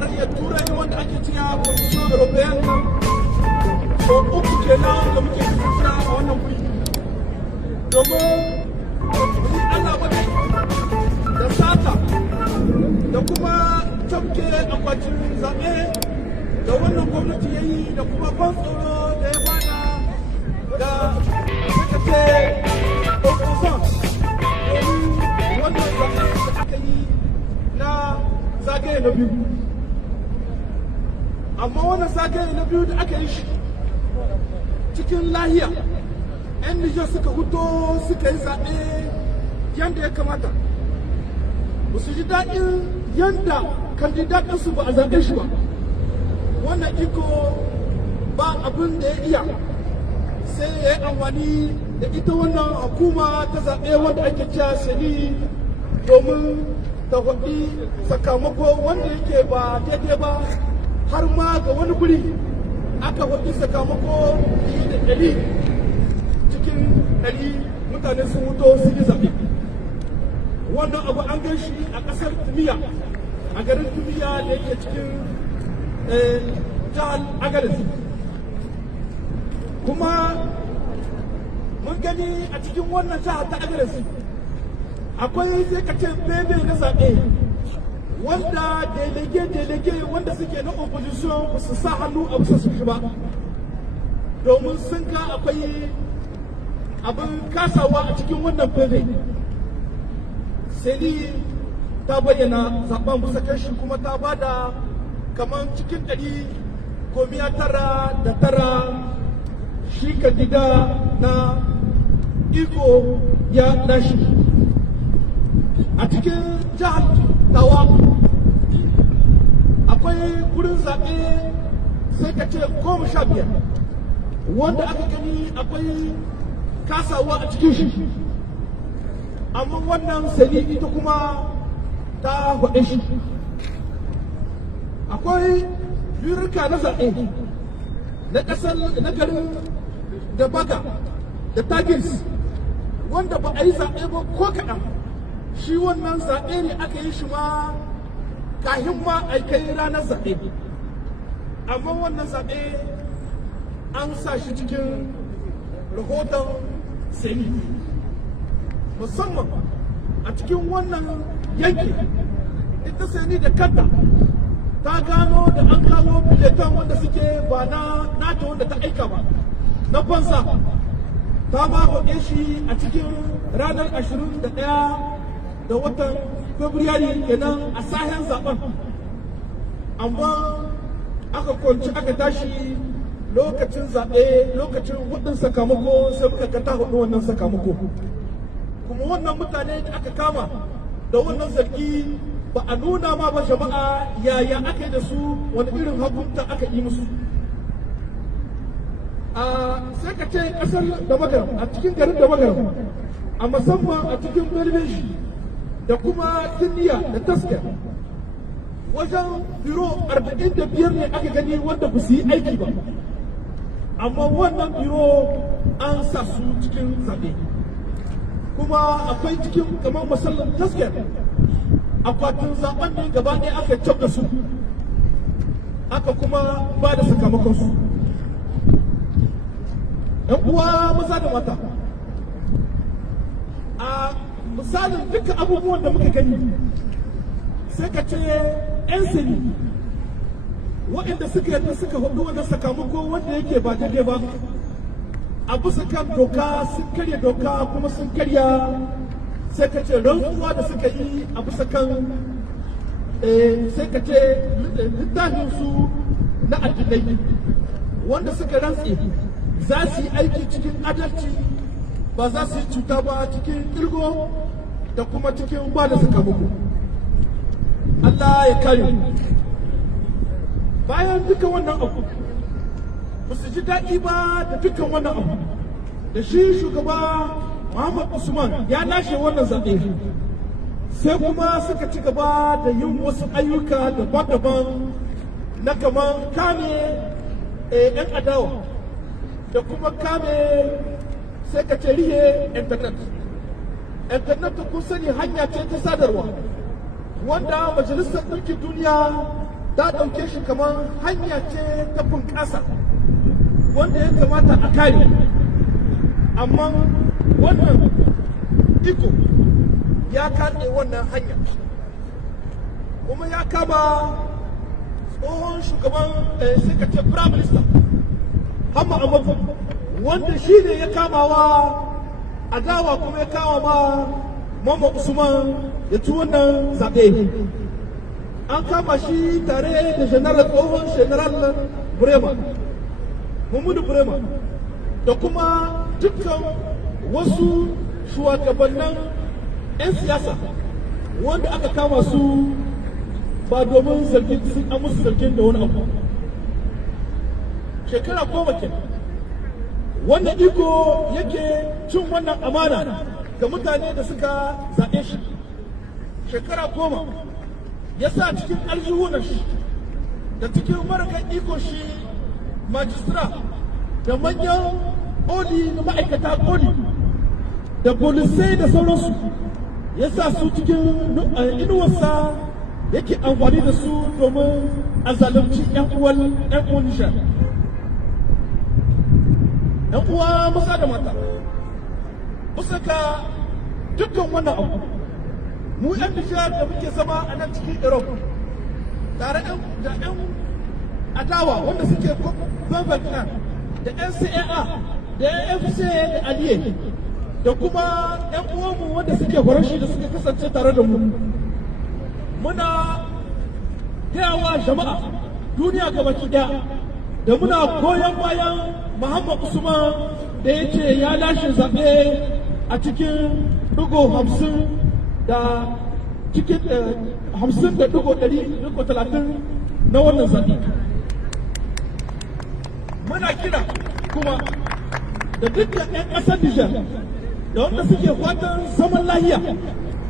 tarayyar turai wanda ake cewa Commission European so uku kenan da muke tafiya a wannan wuri domin Allah wadai da sata da kuma tafke akwatin zaɓe da wannan gwamnati ya yi da kuma ban tsoro da ya bada da suka ce opposition domin wannan zaɓe da aka yi na zagaye na biyu. Amma wannan zagaye na biyu da aka yi shi cikin lahiya 'yan Nijar suka huto suka yi zaɓe yadda ya kamata. Ba su ji daɗin yadda kandidatinsu ba a zaɓe shi ba. Wannan iko ba abin da ya iya sai ya yi amfani da ita wannan hukuma ta zaɓe wanda ake cewa sani domin ta faɗi sakamako wanda yake ba daidai ba, har ma ga wani guri aka faɗi sakamako da ɗari cikin ɗari mutane sun wuto sun yi zaɓe. Wannan abu an gan shi a ƙasar Tumiya, a garin Tumiya da yake cikin jihar Agadez. Kuma mun gani a cikin wannan jihar ta Agadez akwai sai ka ce bebe na zaɓe wanda delege wanda suke na opposition ba su sa hannu a bisa su ba, domin sun ga akwai abin kasawa a cikin wannan bebe. Seni ta bayyana zaɓen bisa kan shi kuma ta bada kamar cikin 109 shi kandida na iko ya nashi. A cikin jihar Tawa akwai wurin zaɓe sai ka ce 15 wanda aka gani akwai kasawa a cikin shi, amma wannan sani ita kuma ta faɗe shi. Akwai yurika na zaɓe na ƙasar na garin da Baga da Tagis wanda ba a yi zaɓe ba ko kaɗan. Shi wannan zaɓe ne aka yi shi ma kahin ma a kai ranar zaɓe, amma wannan zaɓe an sa shi cikin rahoton sani, musamman a cikin wannan yanki ita sani da kanta ta gano da an kawo biletan wanda suke ba na nata wanda ta aika ba na fansa, ta ba shi a cikin ranar 21 da watan Fabrairu kenan a sahen zaben, amma aka kwanci aka tashi lokacin zaɓe lokacin hudun sakamako sai muka ga ta hudu wannan sakamako. Kuma wannan mutane da aka kama da wannan zargi ba a nuna ma ba jama'a yaya aka yi da su, wani irin hukunta aka yi musu. Sai ka ce ƙasar da Magaram, a cikin garin da Magaram, a musamman a cikin Belbeji da kuma Tuniya da Tasker, wajen biro 45 ne aka gani wanda ba su yi aiki ba, amma wannan biro an sa su cikin zaɓe. Kuma akwai cikin kamar masallin Tasker akwatin zaɓen ne gaba ɗaya aka cabda su, aka kuma ba da sakamakon su. ‘Yan uwa maza da mata, a misalin duka abubuwan da muka gani sai ka ce 'yan sani waɗanda suka yadda suka hudu wannan sakamako wanda yake ba daidai ba a bisa kan doka sun karya doka kuma sun karya sai ka ce rantsuwa da suka yi a bisa kan sai ka ce littafinsu na addinai wanda suka rantse za su yi aiki cikin adalci, ba za su yi cuta ba cikin kirgo da kuma cikin ba da sakamako. Allah ya kare. Bayan duka wannan abu ba su ji daɗi ba da dukkan wannan abu da shi shugaba Muhammad Usman ya lashe wannan zaɓe, sai kuma suka ci gaba da yin wasu ayyuka daban-daban na kamar kame 'yan adawa da kuma kame sai ka ce rihe internet. Internet kun sani hanya ce ta sadarwa wanda majalisar ɗinkin duniya ta ɗauke shi kamar hanya ce ta bunƙasa wanda ya kamata a kare, amma wannan iko ya katse wannan hanya kuma ya kama tsohon shugaban suka ce prime minister Hamma Amadu wanda shi ne ya kamawa adawa kuma ya kama ma Mamman Usman ya ci wannan zaɓe. An kama shi tare da tsohon general Burema, Muhammadu Burema, da kuma dukkan wasu shugabannin 'yan siyasa wanda aka kama su ba domin zargin sun musu zargin da wani abu. Shekara 10 kenan wannan iko yake cin wannan amana ga mutane da suka zaɓe shi. Shekara 10 ya sa cikin aljihunan shi da cikin marakan iko shi majistra da manyan koli na ma'aikata koli da polisai da sauransu, ya sa su cikin inuwarsa yake amfani da su domin a zalunci 'yan uwan Nijar. 'Yan uwa maza da mata, bisa ka dukkan wannan abu, mu 'yan Nijar da muke zama a nan cikin Europe, tare da 'yan adawa wanda suke Bambakan, da 'yan CAA, da 'yan FC da Aliye, da kuma 'yan uwanmu wanda suke farashi da suke kasance tare da mu. Muna gayawa jama'a duniya gabaki daya da muna goyon bayan Muhammad Usman da ya ce ya lashe zaɓe a cikin ɗigo 50 da cikin 50 da ɗigo 130 na wannan zaɓe. Muna kira kuma da dukkan 'yan ƙasar Nijar da wanda suke fatan zaman lahiya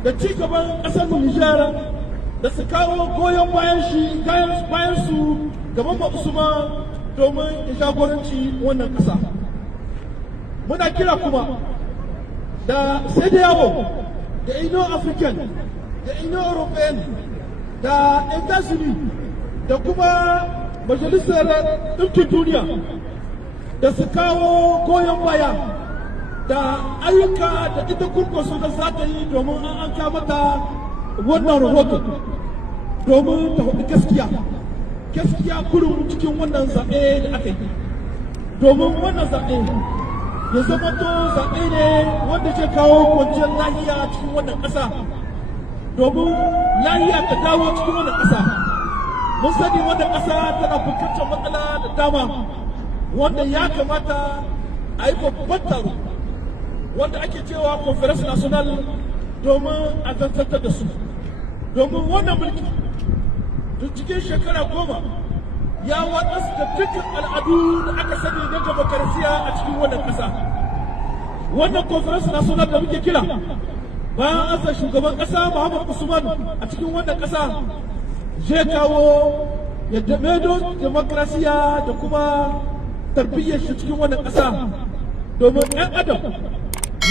da ci gaban ƙasar Nijar da su kawo goyon bayan shi bayan su gaban Usman domin ya jagoranci wannan ƙasa. Muna kira kuma da CEDEAO da Union African da Union European da États-Unis da kuma Majalisar Ɗinkin Duniya da su kawo goyon baya da ayyuka da ita kurkusu da za ta yi domin an mata wannan rahoto domin ta hudu gaskiya kurum cikin wannan zaɓe da aka yi, domin wannan zaɓe ya zama to zaɓe ne wanda zai kawo kwanciyar lahiya cikin wannan ƙasa, domin lahiya ta dawo cikin wannan ƙasa. Mun sani wannan ƙasa tana fuskantar matsala da dama wanda ya kamata a yi babban taro wanda ake cewa conference national domin a zantar da su, domin wannan mulki cikin shekara 10 ya watsas da dukkan al'adu da aka sani na demokarasiya a cikin wannan ƙasa. Wannan conference national da muke kira bayan asa shugaban ƙasa Muhammad Usman a cikin wannan ƙasa zai kawo ya maido demokarasiya da kuma tarbiyyar shi cikin wannan ƙasa, domin 'yan adam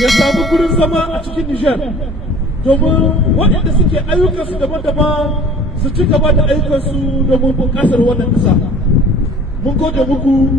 ya samu gurin zama a cikin Nijar, domin waɗanda suke ayyukansu daban-daban su ci gaba da ayyukansu domin bunƙasar wannan ƙasa. Mun gode muku.